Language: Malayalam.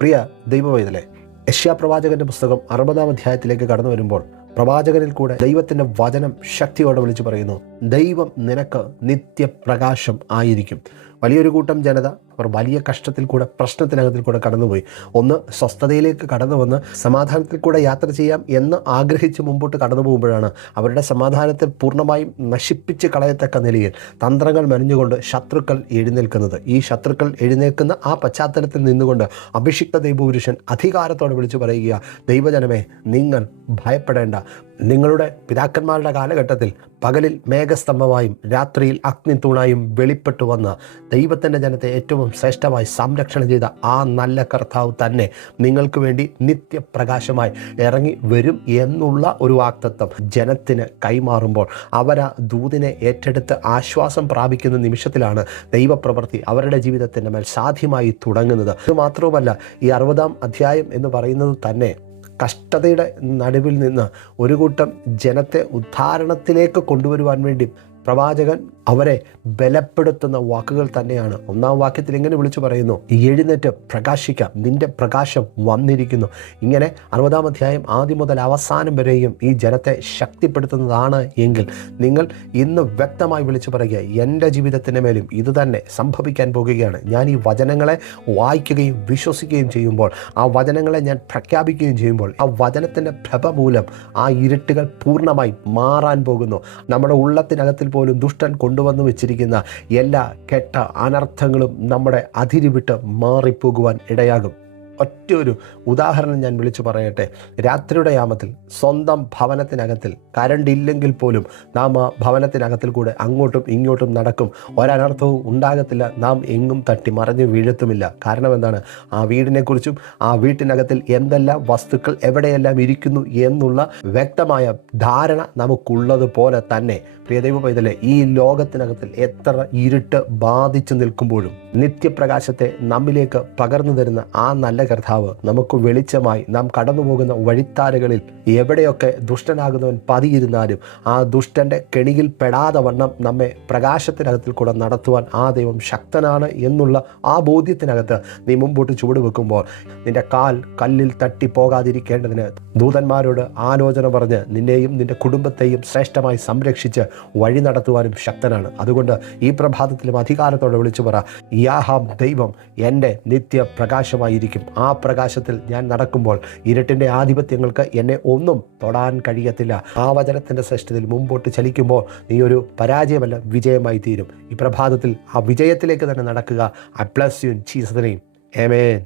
പ്രിയ ദൈവവൈതലേ, യെശയ്യാ പ്രവാചകന്റെ പുസ്തകം 60-ാം അധ്യായത്തിലേക്ക് കടന്നു വരുമ്പോൾ പ്രവാചകനിൽ കൂടെ ദൈവത്തിൻ്റെ വചനം ശക്തിയോടെ വിളിച്ചു പറയുന്നു, ദൈവം നിനക്ക് നിത്യപ്രകാശം ആയിരിക്കും. വലിയൊരു കൂട്ടം ജനത അവർ വലിയ കഷ്ടത്തിൽ കൂടെ, പ്രശ്നത്തിനകത്തിൽ കൂടെ കടന്നുപോയി. ഒന്ന് സ്വസ്ഥതയിലേക്ക് കടന്നു വന്ന് സമാധാനത്തിൽ കൂടെ യാത്ര ചെയ്യാം എന്ന് ആഗ്രഹിച്ച് മുമ്പോട്ട് കടന്നു പോകുമ്പോഴാണ് അവരുടെ സമാധാനത്തെ പൂർണ്ണമായും നശിപ്പിച്ച് കളയത്തക്ക നിലയിൽ തന്ത്രങ്ങൾ മെനഞ്ഞുകൊണ്ട് ശത്രുക്കൾ എഴുന്നേൽക്കുന്നത്. ഈ ശത്രുക്കൾ എഴുന്നേൽക്കുന്ന ആ പശ്ചാത്തലത്തിൽ നിന്നുകൊണ്ട് അഭിഷിക്ത ദൈവപുരുഷൻ അധികാരത്തോടെ വിളിച്ചു പറയുക, ദൈവജനമേ, നിങ്ങൾ ഭയപ്പെടേണ്ട. നിങ്ങളുടെ പിതാക്കന്മാരുടെ കാലഘട്ടത്തിൽ പകലിൽ മേഘസ്തംഭമായും രാത്രിയിൽ അഗ്നിത്തൂണായും വെളിപ്പെട്ടു വന്ന ദൈവത്തിൻ്റെ ജനത്തെ ഏറ്റവും ശ്രേഷ്ഠമായി സംരക്ഷണം ചെയ്ത ആ നല്ല കർത്താവ് തന്നെ നിങ്ങൾക്ക് വേണ്ടി നിത്യപ്രകാശമായി ഇറങ്ങി വരും എന്നുള്ള ഒരു വാഗ്ദത്തം ജനത്തിന് കൈമാറുമ്പോൾ അവരാ ദൂതിനെ ഏറ്റെടുത്ത് ആശ്വാസം പ്രാപിക്കുന്ന നിമിഷത്തിലാണ് ദൈവപ്രവൃത്തി അവരുടെ ജീവിതത്തിൻ്റെ മേൽ സാധ്യമായി തുടങ്ങുന്നത്. അതുമാത്രവുമല്ല, ഈ 60-ാം അധ്യായം എന്ന് പറയുന്നത് തന്നെ കഷ്ടതയുടെ നടുവിൽ നിന്ന് ഒരു കൂട്ടം ജനത്തെ ഉദ്ധാരണത്തിലേക്ക് കൊണ്ടുവരുവാൻ വേണ്ടി പ്രവാചകൻ അവരെ ബലപ്പെടുത്തുന്ന വാക്കുകൾ തന്നെയാണ്. 1-ാം വാക്യത്തിൽ ഇങ്ങനെ വിളിച്ചു പറയുന്നു, എഴുന്നേറ്റ് പ്രകാശിക്കാം, നിന്റെ പ്രകാശം വന്നിരിക്കുന്നു. ഇങ്ങനെ 60-ാം അധ്യായം ആദ്യം മുതൽ അവസാനം വരെയും ഈ ജനത്തെ ശക്തിപ്പെടുത്തുന്നതാണ് എങ്കിൽ നിങ്ങൾ ഇന്ന് വ്യക്തമായി വിളിച്ചു പറയുക, എൻ്റെ ജീവിതത്തിൻ്റെ മേലും ഇത് തന്നെ സംഭവിക്കാൻ പോകുകയാണ്. ഞാൻ ഈ വചനങ്ങളെ വായിക്കുകയും വിശ്വസിക്കുകയും ചെയ്യുമ്പോൾ, ആ വചനങ്ങളെ ഞാൻ പ്രഖ്യാപിക്കുകയും ചെയ്യുമ്പോൾ, ആ വചനത്തിൻ്റെ പ്രഭ മൂലം ആ ഇരുട്ടുകൾ പൂർണ്ണമായി മാറാൻ പോകുന്നു. നമ്മുടെ ഉള്ളത്തിനകത്തിൽ പോലും ദുഷ്ടൻ കൊണ്ടുവന്നു വെച്ചിരിക്കുന്ന എല്ലാ കെട്ട അനർത്ഥങ്ങളും നമ്മുടെ അതിരുവിട്ട് മാറിപ്പോകുവാൻ ഇടയാകും. ഒറ്റൊരു ഉദാഹരണം ഞാൻ വിളിച്ചു പറയട്ടെ. രാത്രിയുടെ യാമത്തിൽ സ്വന്തം ഭവനത്തിനകത്തിൽ കറണ്ട് ഇല്ലെങ്കിൽ പോലും നാം ആ ഭവനത്തിനകത്തിൽ കൂടെ അങ്ങോട്ടും ഇങ്ങോട്ടും നടക്കും. ഒരനർത്ഥവും ഉണ്ടാകത്തില്ല. നാം എങ്ങും തട്ടി മറിഞ്ഞ് വീഴത്തുമില്ല. കാരണം എന്താണ്? ആ വീടിനെക്കുറിച്ചും ആ വീട്ടിനകത്തിൽ എന്തെല്ലാം വസ്തുക്കൾ എവിടെയെല്ലാം ഇരിക്കുന്നു എന്നുള്ള വ്യക്തമായ ധാരണ നമുക്കുള്ളതുപോലെ തന്നെ പ്രിയ ദൈവ പൈതലേ, ഈ ലോകത്തിനകത്തിൽ എത്ര ഇരുട്ട് ബാധിച്ചു നിൽക്കുമ്പോഴും നിത്യപ്രകാശത്തെ നമ്മിലേക്ക് പകർന്നു തരുന്ന ആ നല്ല കർത്താവ് നമുക്ക് വെളിച്ചമായി നാം കടന്നു പോകുന്ന വഴിത്താരകളിൽ എവിടെയൊക്കെ ദുഷ്ടനാകുന്നവൻ പതിയിരുന്നാലും ആ ദുഷ്ടൻ്റെ കെണിയിൽ പെടാതെ വണ്ണം നമ്മെ പ്രകാശത്തിനകത്തിൽ കൂടെ നടത്തുവാൻ ആ ദൈവം ശക്തനാണ് എന്നുള്ള ആ ബോധ്യത്തിനകത്ത് നീ മുമ്പോട്ട് ചുവടുവെക്കുമ്പോൾ നിന്റെ കാൽ കല്ലിൽ തട്ടിപ്പോകാതിരിക്കേണ്ടതിന് ദൂതന്മാരോട് ആലോചന പറഞ്ഞ് നിന്നെയും നിന്റെ കുടുംബത്തെയും ശ്രേഷ്ഠമായി സംരക്ഷിച്ച് വഴി നടത്തുവാനും ശക്തനാണ്. അതുകൊണ്ട് ഈ പ്രഭാതത്തിലും അധികാരത്തോടെ വിളിച്ചു പറ, യാഹാം ദൈവം എൻ്റെ നിത്യപ്രകാശമായിരിക്കും. ആ പ്രകാശത്തിൽ ഞാൻ നടക്കുമ്പോൾ ഇരുട്ടിൻ്റെ ആധിപത്യങ്ങൾക്ക് എന്നെ ഒന്നും തൊടാൻ കഴിയത്തില്ല. ആ വചനത്തിൻ്റെ ശ്രേഷ്ഠതയിൽ മുമ്പോട്ട് ചലിക്കുമ്പോൾ നീ ഒരു പരാജയമല്ല, വിജയമായി തീരും. ഈ പ്രഭാതത്തിൽ ആ വിജയത്തിലേക്ക് തന്നെ നടക്കുക. I bless you in Jesus name. Amen.